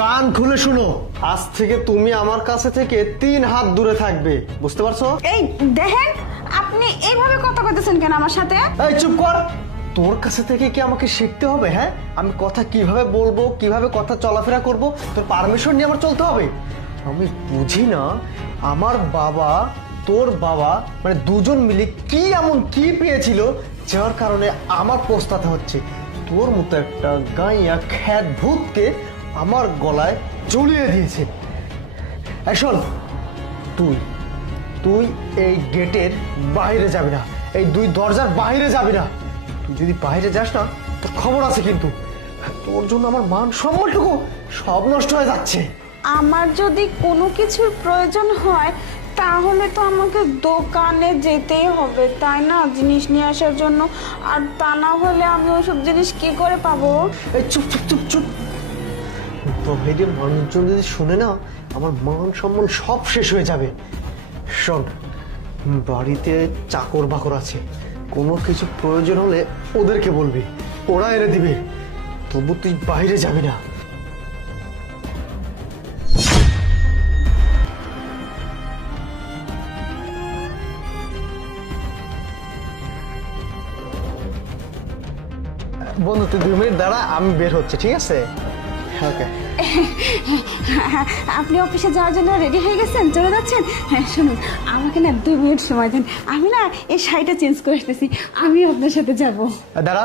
কান খুলে শুনো, আজ থেকে তুমি আমার কাছে থেকে 3 হাত দূরে থাকবে, বুঝতে পারছো? এই দেখেন, আপনি এইভাবে কথা কইতেছেন কেন আমার সাথে? এই চুপ কর। তোর কাছে থেকে কি আমাকে শিখতে হবে? হ্যাঁ, আমি কথা কিভাবে বলবো, কিভাবে কথা চলাফেরা করব, তোর পারমিশন নিয়ে আমার চলতে হবে? আমি বুঝি না আমার বাবা তোর বাবা মানে দুজন মিলে কি এমন কি পেয়েছিল যার কারণে আমার পস্তাতে হচ্ছে। তোর মতো একটা গাইয়া খ্যাত ভূতকে আমার গলায় ঝুলিয়ে দিয়েছে। এই শোন, তুই তুই এই গেটের বাইরে যাবি না, এই 2 দরজার বাইরে যাবি না। তুই যদি বাইরে যাস না, তোর খবর আছে কিন্তু। তোর জন্য আমার মান সম্মানটুকু সব নষ্ট হয়ে যাচ্ছে। আমার যদি কোনো কিছুর প্রয়োজন হয় তাহলে তো আমাকে দোকানে যেতেই হবে, তাই না, জিনিস নিয়ে আসার জন্য। আর তা না হলে আমি ওইসব জিনিস কি করে পাবো? এই চুপ চুপ চুপ চুপ। বাইরের মানুষজন যদি শুনে না, আমার মান সম্মান সব শেষ হয়ে যাবে। শোন, বাড়িতে চাকর বাকর আছে, কোনো কিছু প্রয়োজন হলে ওদেরকে বলবি, ওরা এনে দিবে। তবু তুই বাইরে যাবি না। বন্ধু তুই 2 মিনিট দাঁড়া, আমি বের হচ্ছে, ঠিক আছে? ওকে। আপনি অফিসে যাওয়ার জন্য রেডি হয়ে গেছেন, চলে যাচ্ছেন? হ্যাঁ শুনুন, আমাকে না 2 মিনিট সময় দেন, আমি না এই শাড়িটা চেঞ্জ করে আসতেছি, আমি আপনার সাথে যাব। দাঁড়া।